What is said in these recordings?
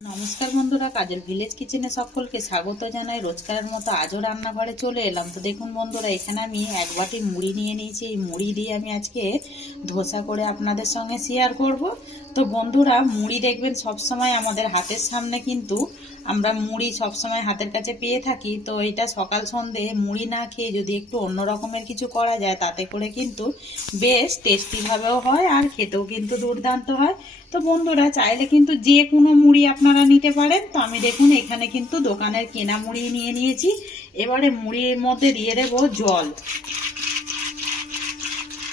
নমস্কার বন্ধুরা, কাজল ভিলেজ কিচেনে সকলকে স্বাগত জানাই। রোজকারের মতো আজও রান্নাঘরে চলে এলাম। তো দেখুন বন্ধুরা, এখানে আমি এক বাটি মুড়ি নিয়ে নিয়েছি। এই মুড়ি দিয়ে আমি আজকে ধোসা করে আপনাদের সঙ্গে শেয়ার করব। তো বন্ধুরা, মুড়ি দেখবেন সবসময় আমাদের হাতের সামনে, কিন্তু আমরা মুড়ি সবসময় হাতের কাছে পেয়ে থাকি। তো এটা সকাল সন্ধে মুড়ি না খেয়ে যদি একটু অন্য রকমের কিছু করা যায়, তাতে করে কিন্তু বেশ টেস্টিভাবেও হয় আর খেতেও কিন্তু দুর্দান্ত হয়। তো বন্ধুরা, চাইলে কিন্তু যে কোনো মুড়ি আপনারা নিতে পারেন। তো আমি দেখুন এখানে কিন্তু দোকানের কেনা মুড়ি নিয়ে নিয়েছি। এবারে মুড়ির মধ্যে দিয়ে দেব জল।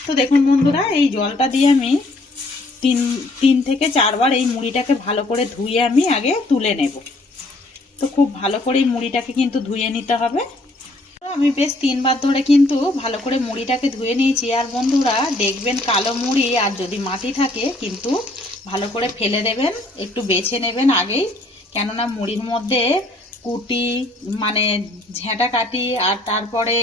তো দেখুন বন্ধুরা, এই জলটা দিয়ে আমি তিন থেকে চারবার এই মুড়িটাকে ভালো করে ধুয়ে আমি আগে তুলে নেব। তো খুব ভালো করে এই মুড়িটাকে কিন্তু ধুয়ে নিতে হবে। তো আমি বেশ 3বার ধরে কিন্তু ভালো করে মুড়িটাকে ধুয়ে নিয়েছি। আর বন্ধুরা দেখবেন, কালো মুড়ি আর যদি মাটি থাকে কিন্তু ভালো করে ফেলে দেবেন, একটু বেছে নেবেন আগেই। কেননা মুড়ির মধ্যে কুটি মানে ঝেঁটা কাটি আর তারপরে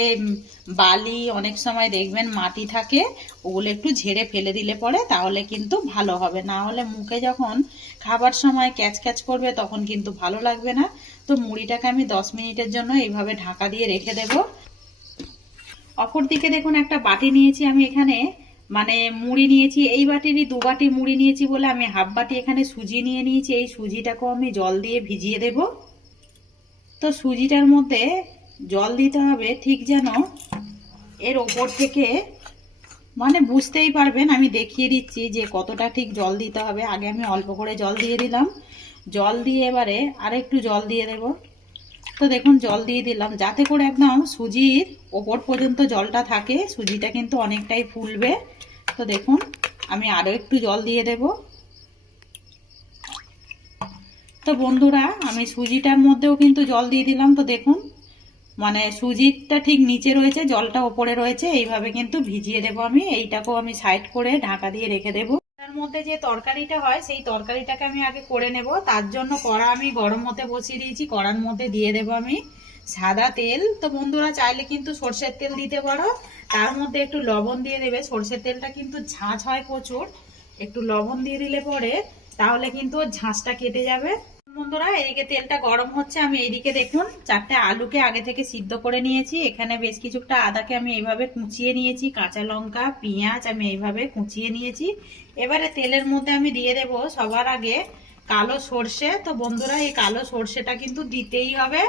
বালি, অনেক সময় দেখবেন মাটি থাকে, ওগুলো একটু ঝেড়ে ফেলে দিলে পরে তাহলে কিন্তু ভালো হবে। না হলে মুখে যখন খাবার সময় ক্যাচ ক্যাচ করবে তখন কিন্তু ভালো লাগবে না। তো মুড়িটাকে আমি 10 মিনিটের জন্য এইভাবে ঢাকা দিয়ে রেখে দেব। অপর দিকে দেখুন একটা বাটি নিয়েছি আমি, এখানে মানে মুড়ি নিয়েছি। এই বাটিরই 2 বাটি মুড়ি নিয়েছি বলে আমি হাফ বাটি এখানে সুজি নিয়ে নিয়েছি। এই সুজিটাকেও আমি জল দিয়ে ভিজিয়ে দেব। তো সুজিটার মধ্যে জল দিতে হবে ঠিক যেন এর ওপর থেকে, মানে বুঝতেই পারবেন, আমি দেখিয়ে দিচ্ছি যে কতটা ঠিক জল দিতে হবে। আগে আমি অল্প করে জল দিয়ে দিলাম। জল দিয়ে এবারে আর একটু জল দিয়ে দেব। তো দেখুন জল দিয়ে দিলাম যাতে করে একদম সুজির ওপর পর্যন্ত জলটা থাকে, সুজিটা কিন্তু অনেকটাই ফুলবে। তো দেখুন আমি আরো একটু জল দিয়ে দেব। তো বন্ধুরা, আমি সুজিটার মধ্যেও কিন্তু জল দিয়ে দিলাম। তো দেখুন মানে সুজিটা ঠিক নিচে রয়েছে, জলটা ওপরে রয়েছে, এইভাবে কিন্তু ভিজিয়ে দেব আমি। এইটাকেও আমি সাইড করে ঢাকা দিয়ে রেখে দেব। তার মধ্যে যে তরকারিটা হয় সেই তরকারিটাকে আমি আগে করে নেব। তার জন্য কড়া আমি গরম হতে বসিয়ে দিয়েছি। কড়ার মধ্যে দিয়ে দেব আমি সাদা তেল। তো বন্ধুরা চাইলে কিন্তু সর্ষের তেল দিতে পারো। তার মধ্যে একটু লবণ দিয়ে দেবে। সর্ষের তেলটা কিন্তু ঝাঁঝ হয় প্রচুর, একটু লবণ দিয়ে দিলে পরে তাহলে কিন্তু ঝাঁঝটা কেটে যাবে। বন্ধুরা, এদিকে তেলটা গরম হচ্ছে। আমি এইদিকে দেখুন 4টে আলুকে আগে থেকে সিদ্ধ করে নিয়েছি। এখানে বেশ কিছুটা আদাকে আমি এইভাবে কুচিয়ে নিয়েছি, কাঁচা লঙ্কা, পেঁয়াজ আমি এইভাবে কুচিয়ে নিয়েছি। এবারে তেলের মধ্যে আমি দিয়ে দেব সবার আগে কালো সর্ষে। তো বন্ধুরা, এই কালো সর্ষেটা কিন্তু দিতেই হবে,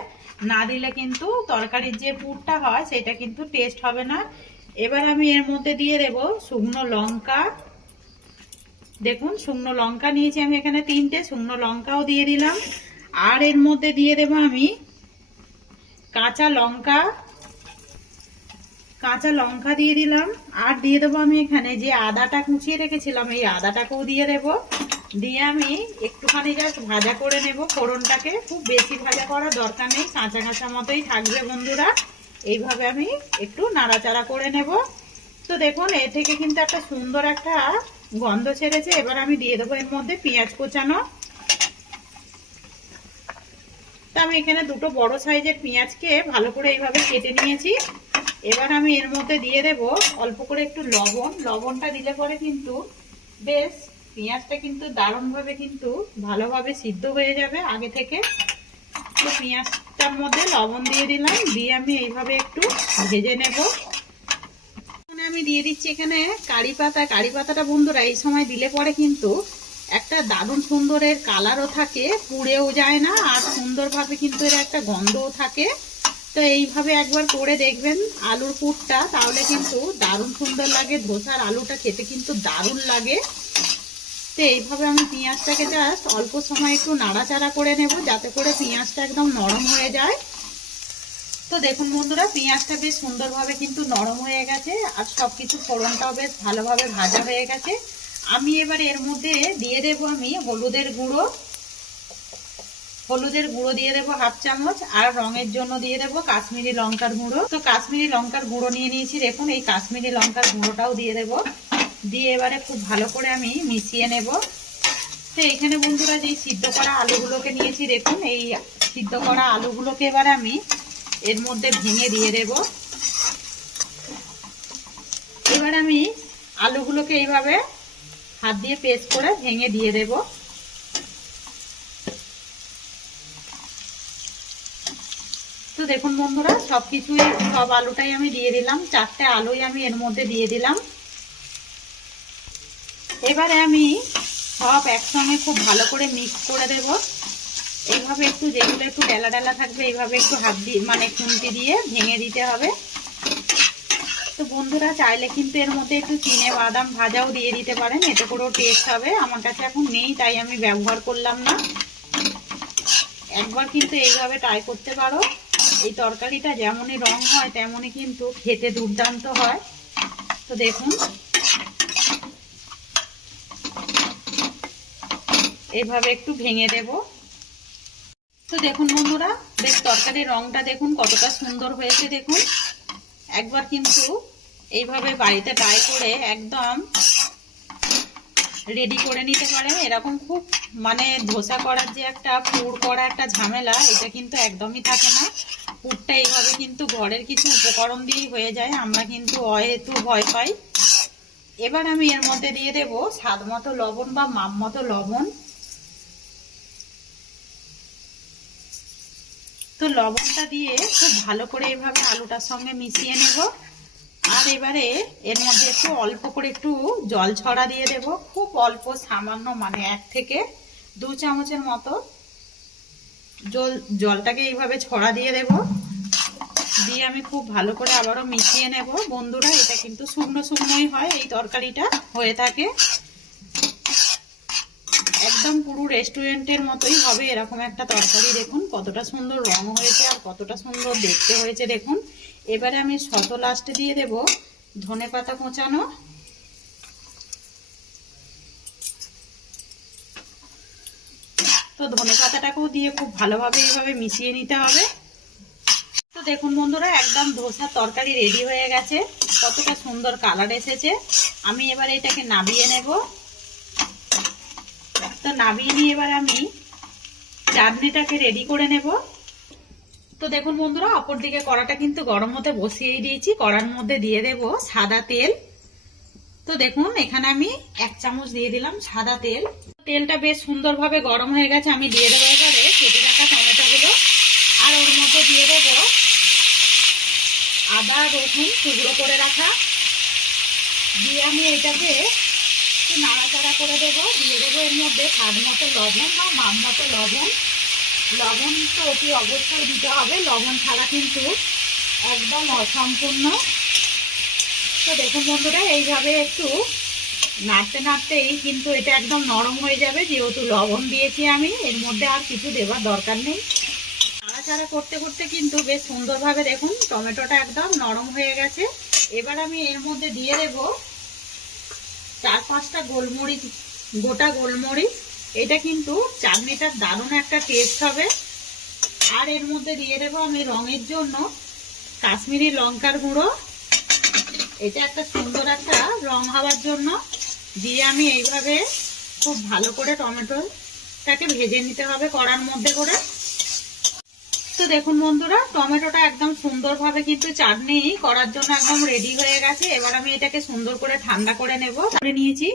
না দিলে কিন্তু তরকারির যে পুরটা হয় সেটা কিন্তু টেস্ট হবে না। এবার আমি এর মধ্যে দিয়ে দেব শুকনো লঙ্কা। দেখুন শুকনো লঙ্কা নিয়েছি আমি এখানে 3টে, শুকনো লঙ্কাও দিয়ে দিলাম। আর এর মধ্যে দিয়ে দেব আমি কাঁচা লঙ্কা। কাঁচা লঙ্কা দিয়ে দিলাম। আর দিয়ে দেবো আমি এখানে যে আদাটা কুচিয়ে রেখেছিলাম, এই আদাটাকেও দিয়ে দেব। দিয়ে আমি একটুখানি জাস্ট ভাজা করে নেব ফোড়নটাকে। খুব বেশি ভাজা করার দরকার নেই, কাঁচা কাঁচা মতোই থাকবে বন্ধুরা। এইভাবে আমি একটু নাড়াচাড়া করে নেব। তো দেখুন এ থেকে কিন্তু একটা সুন্দর একটা গন্ধ ছেড়েছে। এবার আমি দিয়ে দেবো এর মধ্যে পেঁয়াজ কোচানো। তো আমি এখানে 2টো বড় সাইজের পেঁয়াজকে ভালো করে এইভাবে কেটে নিয়েছি। এবার আমি এর মধ্যে দিয়ে দেব অল্প করে একটু লবণ। লবণটা দিলে পরে কিন্তু বেশ পেঁয়াজটা কিন্তু দারুণভাবে কিন্তু ভালোভাবে সিদ্ধ হয়ে যাবে আগে থেকে। তো পেঁয়াজটার মধ্যে লবণ দিয়ে দিলাম, দিয়ে আমি এইভাবে একটু ভেজে নেব। আমি দিয়ে দিচ্ছি এখানে কারি পাতা। কারি পাতাটা বন্ধুরা এই সময় দিলে পরে কিন্তু একটা দারুণ সুন্দরের কালারও থাকে, পুড়েও যায় না, আর সুন্দরভাবে কিন্তু এর একটা গন্ধও থাকে। তো এইভাবে একবার করে দেখবেন আলুর পুরটা, তাহলে কিন্তু দারুণ সুন্দর লাগে। ধোসার আলুটা খেতে কিন্তু দারুণ লাগে। তো এইভাবে আমি পেঁয়াজটাকে জাস্ট অল্প সময় একটু নাড়াচাড়া করে নেব যাতে করে পেঁয়াজটা একদম নরম হয়ে যায়। তো দেখুন বন্ধুরা, পেঁয়াজটা বেশ সুন্দরভাবে কিন্তু নরম হয়ে গেছে আর সবকিছু ফোড়নটাও বেশ ভালোভাবে ভাজা হয়ে গেছে। আমি এবার এর মধ্যে দিয়ে দেব আমি হলুদের গুঁড়ো। হলুদের গুঁড়ো দিয়ে দেবো 1/2 চামচ। আর রঙের জন্য দিয়ে দেবো কাশ্মীরি লঙ্কার গুঁড়ো। তো কাশ্মীরি লঙ্কার গুঁড়ো নিয়ে নিয়েছি, দেখুন এই কাশ্মীরি লঙ্কার গুঁড়োটাও দিয়ে দেবো। দিয়ে এবারে খুব ভালো করে আমি মিশিয়ে নেব। তো এখানে বন্ধুরা যে সিদ্ধ করা আলুগুলোকে নিয়েছি, দেখুন এই সিদ্ধ করা আলুগুলোকে এবার আমি এর মধ্যে ভেঙে দিয়ে দেব। এবার আমি আলুগুলোকে এইভাবে হাত দিয়ে পেস্ট করে ভেঙে দিয়ে দেব। তো দেখুন বন্ধুরা সবকিছুই সব আলুটাই আমি দিয়ে দিলাম, 4টে আলুই আমি এর মধ্যে দিয়ে দিলাম। এবারে আমি সব একসঙ্গে খুব ভালো করে মিক্স করে দেব। এইভাবে একটু যেগুলো একটু ডেলা ডেলা থাকবে এইভাবে একটু হাত দিয়ে মানে খুন্তি দিয়ে ভেঙে দিতে হবে। তো বন্ধুরা চাইলে কিন্তু এর মধ্যে একটু চিনে বাদাম ভাজাও দিয়ে দিতে পারেন, এতে করেও টেস্ট হবে। আমার কাছে এখন নেই তাই আমি ব্যবহার করলাম না। একবার কিন্তু এইভাবে ট্রাই করতে পারো। এই তরকারিটা যেমনই রং হয় তেমনই কিন্তু খেতে দুর্দান্ত হয়। তো দেখুন এইভাবে একটু ভেঙে দেব। তো দেখুন বন্ধুরা বেশ তরকারির রংটা দেখুন কতটা সুন্দর হয়েছে। দেখুন একবার কিন্তু এইভাবে বাড়িতে ট্রাই করে একদম রেডি করে নিতে পারেন। এরকম খুব মানে ধোসা করার যে একটা পুর করা একটা ঝামেলা, এটা কিন্তু একদমই থাকে না। পুরটা এইভাবে কিন্তু ঘরের কিছু উপকরণ দিয়েই হয়ে যায়, আমরা কিন্তু অহেতু ভয় পাই। এবার আমি এর মধ্যে দিয়ে দেব স্বাদ মতো লবণ বা মাপ মতো লবণ। তো লবণটা দিয়ে খুব ভালো করে এইভাবে আলুটার সঙ্গে মিশিয়ে নেব। আর এবারে এর মধ্যে একটু অল্প করে একটু জল ছড়া দিয়ে দেব, খুব অল্প সামান্য, মানে 1 থেকে 2 চামচের মতো জলটাকে এইভাবে ছড়া দিয়ে দেব। দিয়ে আমি খুব ভালো করে আবারও মিশিয়ে নেব। বন্ধুরা এটা কিন্তু শুকনো শুকনোই হয়, এই তরকারিটা হয়ে থাকে একদম পুরো রেস্টুরেন্টের মতোই হবে এরকম একটা তরকারি। দেখুন কতটা সুন্দর রং হয়েছে আর কতটা সুন্দর দেখতে হয়েছে দেখুন। এবারে আমি শত লাস্টে দিয়ে দেব ধনেপাতা কোঁচানো। তো ধনেপাতাটাকেও দিয়ে খুব ভালোভাবে এইভাবে মিশিয়ে নিতে হবে। তো দেখুন বন্ধুরা একদম ধোসার তরকারি রেডি হয়ে গেছে, কতটা সুন্দর কালার এসেছে। আমি এবার এটাকে নামিয়ে নেব। তো নামিয়ে নিয়ে এবার আমি চাটনিটাকে রেডি করে নেব। তো দেখুন বন্ধুরা অপর দিকে কড়াটা কিন্তু গরম হতে বসিয়ে দিয়েছি। কড়ার মধ্যে দিয়ে দেব সাদা তেল। তো দেখুন এখানে আমি 1 চামচ দিয়ে দিলাম সাদা তেল। তেলটা বেশ সুন্দরভাবে গরম হয়ে গেছে। আমি দিয়ে দেবো এবারে কেটে রাখা টমেটোগুলো, আর ওর মধ্যে দিয়ে দেব আদা রসুন টুকরো করে রাখা। দিয়ে আমি এটাকে একটু নাড়াচাড়া করে দেবো। দিয়ে দেবো এর মধ্যে স্বাদ মতো লবণ বা মাপ মতো লবণ। লবণ তো অতি অবশ্যই দিতে হবে, লবণ ছাড়া কিন্তু একদম অসম্পূর্ণ। তো দেখুন বন্ধুরা এইভাবে একটু নাড়তে নাড়তেই কিন্তু এটা একদম নরম হয়ে যাবে, যেহেতু লবণ দিয়েছি আমি, এর মধ্যে আর কিছু দেওয়ার দরকার নেই। নাড়াচাড়া করতে করতে কিন্তু বেশ সুন্দরভাবে দেখুন টমেটোটা একদম নরম হয়ে গেছে। এবার আমি এর মধ্যে দিয়ে দেব 4-5টা গোলমরিচ, গোটা গোলমরিচ। এটা কিন্তু চাটনিটার দারুণ একটা টেস্ট হবে। আর এর মধ্যে দিয়ে দেবো আমি রঙের জন্য কাশ্মীরি লঙ্কার গুঁড়ো, এটা একটা সুন্দর একটা রং হওয়ার জন্য। দিয়ে আমি এইভাবে খুব ভালো করে টমেটোটাকে ভেজে নিতে হবে কড়ার মধ্যে করে। তো দেখুন বন্ধুরা টমেটোটা একদম সুন্দরভাবে কিন্তু চাটনি করার জন্য একদম রেডি হয়ে গেছে। এবার আমি এটাকে সুন্দর করে ঠান্ডা করে নেব। করে নিয়েছি,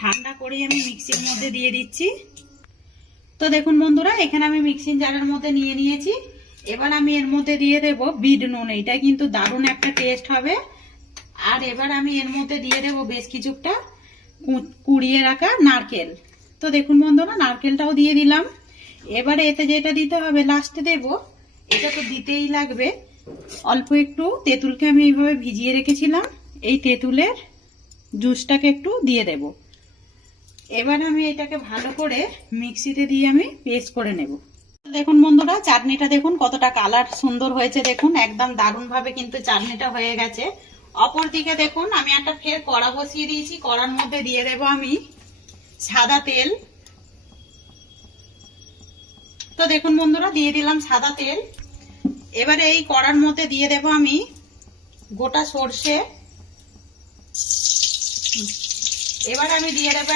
ঠান্ডা করে আমি মিক্সির মধ্যে দিয়ে দিচ্ছি। তো দেখুন বন্ধুরা এখানে আমি মিক্সিং জারের মধ্যে নিয়ে নিয়েছি। এবার আমি এর মধ্যে দিয়ে দেব বিট নুন, এটা কিন্তু দারুণ একটা টেস্ট হবে। আর এবার আমি এর মধ্যে দিয়ে দেব বেশ কিছুটা কুড়িয়ে রাখা নারকেল। তো দেখুন বন্ধুরা নারকেলটাও দিয়ে দিলাম। এবারে এতে যেটা দিতে হবে লাস্টে দেব, এটা তো দিতেই লাগবে, অল্প একটু তেঁতুলকে আমি এইভাবে ভিজিয়ে রেখেছিলাম, এই তেঁতুলের জুসটাকে একটু দিয়ে দেব। এবার আমি এটাকে ভালো করে মিক্সিতে দিয়ে আমি পেস্ট করে নেব। দেখুন বন্ধুরা চাটনিটা দেখুন কতটা কালার সুন্দর হয়েছে, দেখুন একদম দারুণ ভাবে কিন্তু চাটনিটা হয়ে গেছে। অপর দিকে দেখুন আমি একটা ফের কড়া বসিয়ে দিয়েছি। কড়ার মধ্যে দিয়ে দেব আমি সাদা তেল। তো দেখুন বন্ধুরা দিয়ে দিলাম সাদা তেল। এবারে এই কড়ার মধ্যে দিয়ে দেব আমি গোটা সর্ষে। এবার আমি দিয়ে দেব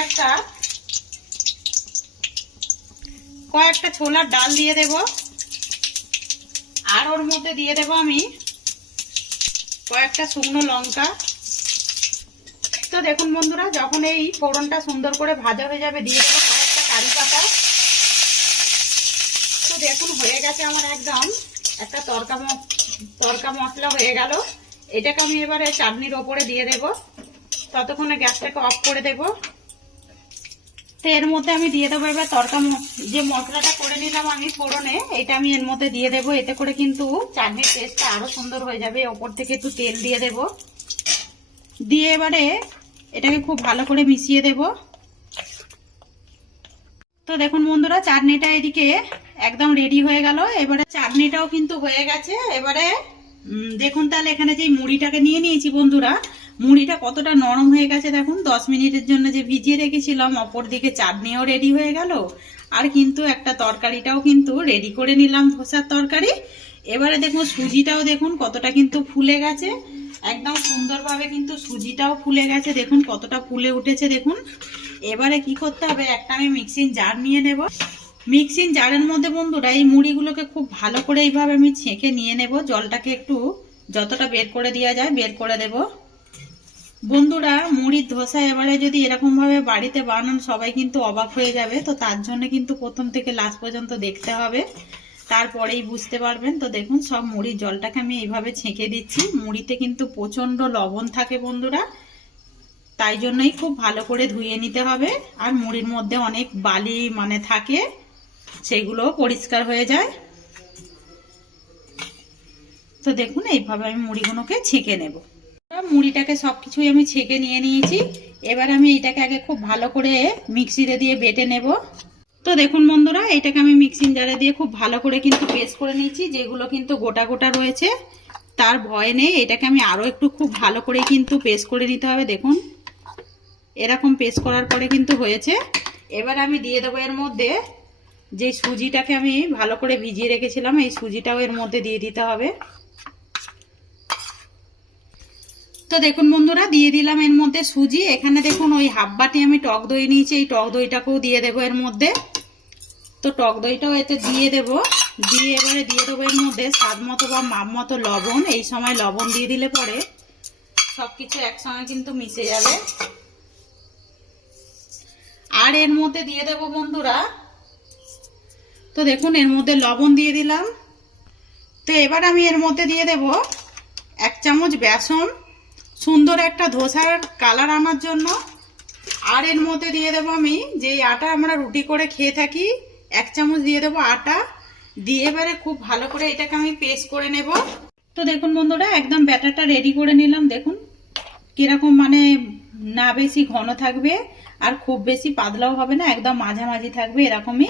কয়েকটা ছোলার ডাল দিয়ে দেব। আর ওর মধ্যে দিয়ে দেব আমি কয়েকটা শুকনো লঙ্কা। তো দেখুন বন্ধুরা যখন এই ফোড়নটা সুন্দর করে ভাজা হয়ে যাবে দিয়ে দেবো কয়েকটা কারি পাতা। তো দেখুন হয়ে গেছে আমার একদম একটা তরকা মশলা হয়ে গেল। এটাকে আমি এবারে চাটনির ওপরে দিয়ে দেব। ততক্ষণে গ্যাসটাকে অফ করে দেব। তো এর মধ্যে আমি দিয়ে দেবো এবার যে মশলাটা করে নিলাম আমি ফোড়নে, এটা আমি এর মধ্যে দিয়ে দেবো। এতে করে কিন্তু চাটনির টেস্টটা আরো সুন্দর হয়ে যাবে। ওপর থেকে একটু তেল দিয়ে দেব, দিয়ে এবারে এটাকে খুব ভালো করে মিশিয়ে দেব। তো দেখুন বন্ধুরা, চাটনিটা এদিকে একদম রেডি হয়ে গেল। এবারে চাটনিটাও কিন্তু হয়ে গেছে। এবারে দেখুন তাহলে এখানে যে মুড়িটাকে নিয়ে নিয়েছি বন্ধুরা, মুড়িটা কতটা নরম হয়ে গেছে দেখুন। 10 মিনিটের জন্য যে ভিজিয়ে রেখেছিলাম, অপর দিকে চাটনিও রেডি হয়ে গেল, আর কিন্তু একটা তরকারিটাও কিন্তু রেডি করে নিলাম, ধোসার তরকারি। এবারে দেখুন সুজিটাও দেখুন কতটা কিন্তু ফুলে গেছে, একদম সুন্দরভাবে কিন্তু সুজিটাও ফুলে গেছে। দেখুন কতটা ফুলে উঠেছে দেখুন। এবারে কি করতে হবে, একটা আমি মিক্সিং জার নিয়ে নেব। মিক্সিং জারের মধ্যে বন্ধুরা এই মুড়িগুলোকে খুব ভালো করে এইভাবে আমি ছেঁকে নিয়ে নেব। জলটাকে একটু যতটা বের করে দেওয়া যায় বের করে দেব। বন্ধুরা মুড়ির ধোসা এবারে যদি এরকম ভাবে বাড়িতে বানান, সবাই কিন্তু অবাক হয়ে যাবে। তো তার জন্য কিন্তু প্রথম থেকে লাস্ট পর্যন্ত দেখতে হবে, তারপরেই বুঝতে পারবেন। তো দেখুন সব মুড়ির জলটাকে আমি এইভাবে ছেঁকে দিচ্ছি। মুড়িতে কিন্তু প্রচন্ড লবণ থাকে বন্ধুরা, তাই জন্যই খুব ভালো করে ধুয়ে নিতে হবে। আর মুড়ির মধ্যে অনেক বালি থাকে, সেগুলো পরিষ্কার হয়ে যায়। তো দেখুন এইভাবে আমি মুড়িগুলোকে ছেঁকে নেব। মুড়িটাকে সবকিছুই আমি ছেঁকে নিয়ে নিয়েছি। এবার আমি এটাকে আগে খুব ভালো করে মিক্সিতে দিয়ে বেটে নেব। তো দেখুন বন্ধুরা, এটাকে আমি মিক্সিং জারে দিয়ে খুব ভালো করে কিন্তু পেস্ট করে নিয়েছি। যেগুলো কিন্তু গোটা গোটা রয়েছে তার ভয় নেই, এটাকে আমি আরো একটু খুব ভালো করে কিন্তু পেস্ট করে নিতে হবে। দেখুন এরকম পেস্ট করার পরে কিন্তু হয়েছে। এবার আমি দিয়ে দেবো এর মধ্যে যে সুজিটাকে আমি ভালো করে ভিজিয়ে রেখেছিলাম, এই সুজিটাও এর মধ্যে দিয়ে দিতে হবে। তো দেখুন বন্ধুরা, দিয়ে দিলাম এর মধ্যে সুজি। এখানে দেখুন ওই হাফ বাটি আমি টক দই নিয়েছি, এই টক দইটাকেও দিয়ে দেবো এর মধ্যে। তো টক দইটাও এতে দিয়ে দেব, দিয়ে এবারে দিয়ে দেবো এর মধ্যে স্বাদ মতো বা মাপ মতো লবণ। এই সময় লবণ দিয়ে দিলে পরে সবকিছু একসঙ্গে কিন্তু মিশে যাবে। আর এর মধ্যে দিয়ে দেব বন্ধুরা, তো দেখুন এর মধ্যে লবণ দিয়ে দিলাম। তো এবার আমি এর মধ্যে দিয়ে দেব 1 চামচ বেসন, সুন্দর একটা ধোসার কালার আনার জন্য। আর এর মধ্যে দিয়ে দেব আমি যে আটা আমরা রুটি করে খেয়ে থাকি, 1 চামচ দিয়ে দেব আটা। দিয়ে এবারে খুব ভালো করে এটাকে আমি পেস্ট করে নেব। তো দেখুন বন্ধুরা, একদম ব্যাটারটা রেডি করে নিলাম। দেখুন কিরকম না বেশি ঘন থাকবে আর খুব বেশি পাতলাও হবে না, একদম মাঝামাঝি থাকবে এরকমই।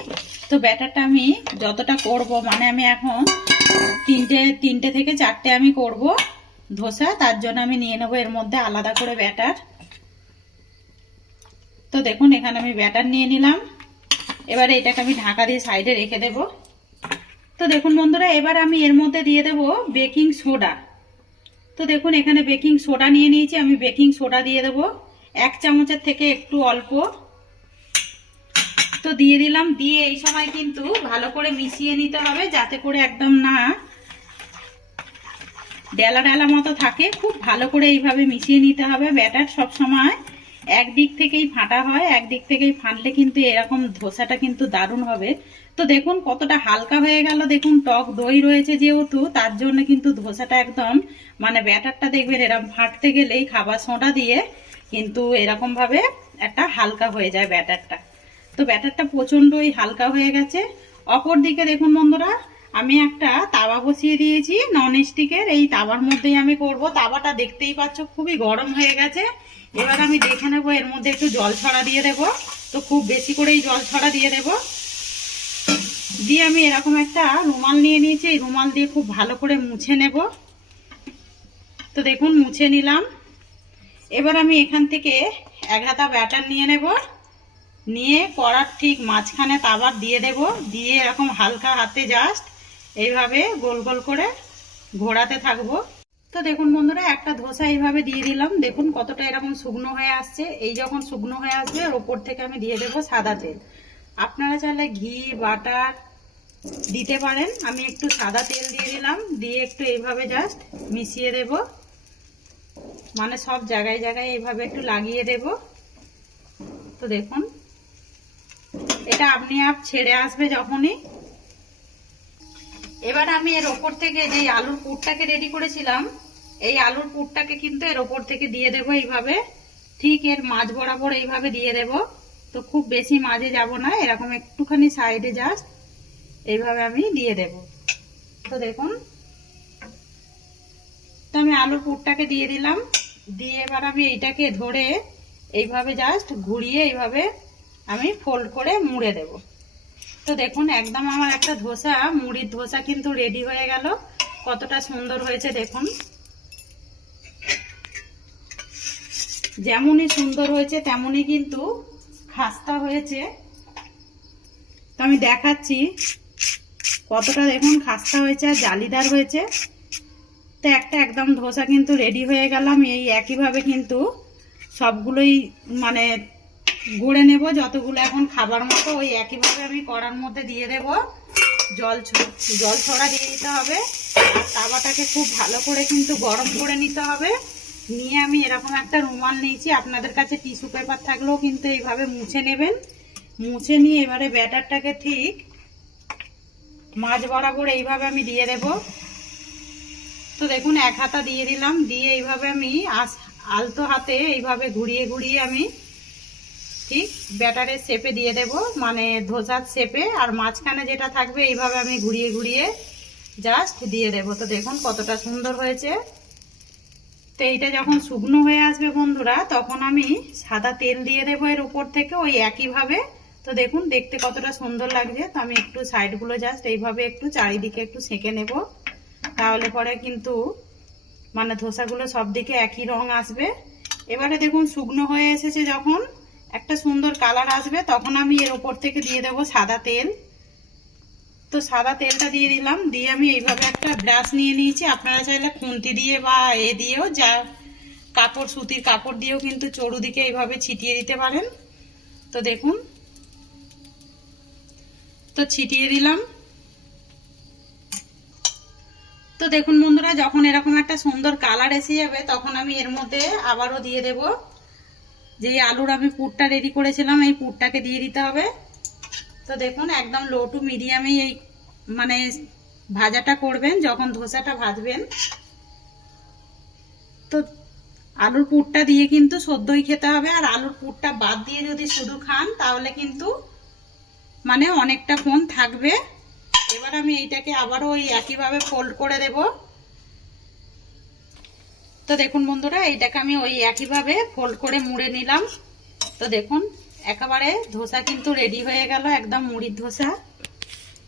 তো ব্যাটারটা আমি যতটা করব, আমি এখন তিনটে থেকে 4টে আমি করব ধোসা, তার জন্য আমি নিয়ে নেবো এর মধ্যে আলাদা করে ব্যাটার। তো দেখুন এখানে আমি ব্যাটার নিয়ে নিলাম। এবারে এটাকে আমি ঢাকা দিয়ে সাইডে রেখে দেব। তো দেখুন বন্ধুরা, এবার আমি এর মধ্যে দিয়ে দেব বেকিং সোডা। তো দেখুন এখানে বেকিং সোডা নিয়ে নিয়েছি, আমি বেকিং সোডা দিয়ে দেব 1 চামচের থেকে একটু অল্প। তো দিয়ে দিলাম, দিয়ে এই সময় কিন্তু ভালো করে মিশিয়ে নিতে হবে, যাতে করে একদম না ডেলা ডেলা মতো থাকে। খুব ভালো করে এইভাবে মিশিয়ে নিতে হবে। ব্যাটার সব সময় একদিক থেকেই ফাটা হয়, একদিক থেকেই ফাটলে কিন্তু এরকম ধোসাটা কিন্তু দারুণ হবে। তো দেখুন কতটা হালকা হয়ে গেল। দেখুন টক দই রয়েছে যেহেতু, তার জন্য কিন্তু ধোসাটা একদম ব্যাটারটা দেখবেন এরকম ফাটতে গেলেই খাবার সোডা দিয়ে কিন্তু এরকম ভাবে একটা হালকা হয়ে যায় ব্যাটারটা। তো ব্যাটারটা প্রচন্ডই হালকা হয়ে গেছে। অপর দিকে দেখুন বন্ধুরা, আমি একটা তাওয়া বসিয়ে দিয়েছি নন স্টিকের। এই তাওয়ার মধ্যেই আমি করব। তাওয়াটা দেখতেই পাচ্ছ খুবই গরম হয়ে গেছে। এবার আমি দেখে নেবো এর মধ্যে একটু জল ছড়া দিয়ে দেব। তো খুব বেশি করেই জল ছড়া দিয়ে দেব। দিয়ে আমি এরকম একটা রুমাল নিয়ে নিয়েছি, এই রুমাল দিয়ে খুব ভালো করে মুছে নেব। তো দেখুন মুছে নিলাম। এবার আমি এখান থেকে 1 হাতা ব্যাটার নিয়ে নেব, নিয়ে কড়ার ঠিক মাঝখানে তাওয়ার দিয়ে দেব। দিয়ে এরকম হালকা হাতে জাস্ট এইভাবে গোল গোল করে ঘোরাতে থাকবো। তো দেখুন বন্ধুরা, একটা ধোসা এইভাবে দিয়ে দিলাম। দেখুন কতটা এরকম শুকনো হয়ে আসছে। এই যখন শুকনো হয়ে আসবে ওর ওপর থেকে আমি দিয়ে দেবো সাদা তেল। আপনারা চাইলে ঘি বাটার দিতে পারেন, আমি একটু সাদা তেল দিয়ে দিলাম। দিয়ে একটু এইভাবে জাস্ট মিশিয়ে দেব, সব জায়গায় জায়গায় এইভাবে একটু লাগিয়ে দেব। তো দেখুন এটা আপনি ছেড়ে আসবে যখনই। এবার আমি এর ওপর থেকে যে আলুর পুরটাকে রেডি করেছিলাম, এই আলুর পুরটাকে কিন্তু এর ওপর থেকে দিয়ে দেবো এইভাবে, ঠিক এর মাঝ বরাবর এইভাবে দিয়ে দেব। তো খুব বেশি মাঝে যাব না, এরকম একটুখানি সাইডে জাস্ট এইভাবে আমি দিয়ে দেব। তো দেখুন, তো আমি আলুর পুরটাকে দিয়ে দিলাম, দিয়ে এবার আমি এইটাকে ধরে এইভাবে জাস্ট ঘুরিয়ে এইভাবে আমি ফোল্ড করে মুড়ে দেব। তো দেখুন একদম আমার একটা ধোসা, মুড়ির ধোসা কিন্তু রেডি হয়ে গেল। কতটা সুন্দর হয়েছে দেখুন, যেমনই সুন্দর হয়েছে তেমনই কিন্তু খাস্তা হয়েছে। তো আমি দেখাচ্ছি কতটা, দেখুন খাস্তা হয়েছে আর জালিদার হয়েছে। তো একটা একদম ধোসা কিন্তু রেডি হয়ে গেলাম। এই একইভাবে কিন্তু সবগুলোই মানে গুঁড়ে নেব, যতগুলো এখন খাবার মতো ওই একইভাবে আমি কড়ার মধ্যে দিয়ে দেব। জল ছড়া দিয়ে দিতে হবে, আর তাওয়াটাকে খুব ভালো করে কিন্তু গরম করে নিতে হবে। নিয়ে আমি এরকম একটা রুমাল নিয়েছি, আপনাদের কাছে টিস্যু পেপার থাকলেও কিন্তু এইভাবে মুছে নেবেন। মুছে নিয়ে এবারে ব্যাটারটাকে ঠিক মাঝ বরাবর এইভাবে আমি দিয়ে দেব। তো দেখুন এক হাতা দিয়ে দিলাম, দিয়ে এইভাবে আমি আলতো হাতে এইভাবে ঘুরিয়ে ঘুরিয়ে আমি ঠিক ব্যাটারের শেপে দিয়ে দেব, মানে ধোসার শেপে। আর মাঝখানে যেটা থাকবে এইভাবে আমি ঘুরিয়ে ঘুরিয়ে জাস্ট দিয়ে দেব। তো দেখুন কতটা সুন্দর হয়েছে। তো এইটা যখন শুকনো হয়ে আসবে বন্ধুরা, তখন আমি সাদা তেল দিয়ে দেবো এর উপর থেকে ওই একইভাবে। তো দেখুন দেখতে কতটা সুন্দর লাগছে। তো আমি একটু সাইডগুলো জাস্ট এইভাবে একটু চারিদিকে একটু সেঁকে নেব, তাহলে পরে কিন্তু মানে ধোসাগুলো সব দিকে একই রং আসবে। এবারে দেখুন শুকনো হয়ে এসেছে, যখন একটা সুন্দর কালার আসবে তখন আমি এর উপর থেকে দিয়ে দেব সাদা তেল। তো সাদা তেলটা দিয়ে দিলাম, দিয়ে আমি এইভাবে একটা ব্রাশ নিয়ে নিয়েছি। আপনারা চাইলে খুন্তি দিয়ে বা দিয়েও, যা কাপড় সুতির কাপড় দিয়েও কিন্তু চড়ুদিকে এইভাবে ছিটিয়ে দিতে পারেন। তো দেখুন, তো ছিটিয়ে দিলাম। তো দেখুন বন্ধুরা, যখন এরকম একটা সুন্দর কালার এসে যাবে তখন আমি এর মধ্যে আবারও দিয়ে দেব যে আলুর আমি পুরটা রেডি করেছিলাম, এই পুরটাকে দিয়ে দিতে হবে। তো দেখুন একদম লো টু মিডিয়ামে এই মানে ভাজাটা করবেন যখন ধোসাটা ভাজবেন। তো আলুর পুরটা দিয়ে কিন্তু সদ্যই খেতে হবে, আর আলুর পুরটা বাদ দিয়ে যদি শুধু খান তাহলে কিন্তু মানে অনেকটা ক্ষণ থাকবে। এবার আমি এইটাকে আবারও ওই একইভাবে ফোল্ড করে দেব। তো দেখুন বন্ধুরা, এইটাকে আমি ওই একইভাবে ফোল্ড করে মুড়ে নিলাম। তো দেখুন একেবারে ধোসা কিন্তু রেডি হয়ে গেল, একদম মুড়ির ধোসা।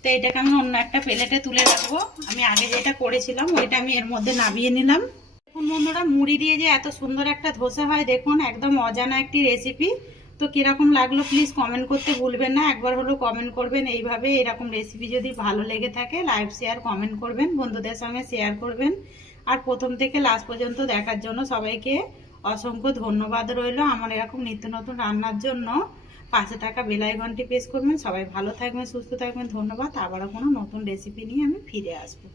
তো এইটাকে আমি অন্য একটা প্লেটে তুলে রাখবো। আমি আগে যেটা করেছিলাম ওইটা আমি এর মধ্যে নামিয়ে নিলাম। দেখুন বন্ধুরা, মুড়ি দিয়ে যে এত সুন্দর একটা ধোসা হয়, দেখুন একদম অজানা একটি রেসিপি। তো কিরকম লাগলো প্লিজ কমেন্ট করতে ভুলবেন না, একবার হলেও কমেন্ট করবেন। এইভাবে এরকম রেসিপি যদি ভালো লেগে থাকে লাইক শেয়ার কমেন্ট করবেন, বন্ধুদের সঙ্গে শেয়ার করবেন। আর প্রথম থেকে লাস্ট পর্যন্ত দেখার জন্য সবাইকে অসংখ্য ধন্যবাদ রইল। আমার এরকম নিত্য নতুন রান্নার জন্য পাশে থাকা বেল আইকনটি প্রেস করবেন। সবাই ভালো থাকবেন, সুস্থ থাকবেন, ধন্যবাদ। আবারও কোনো নতুন রেসিপি নিয়ে আমি ফিরে আসবো।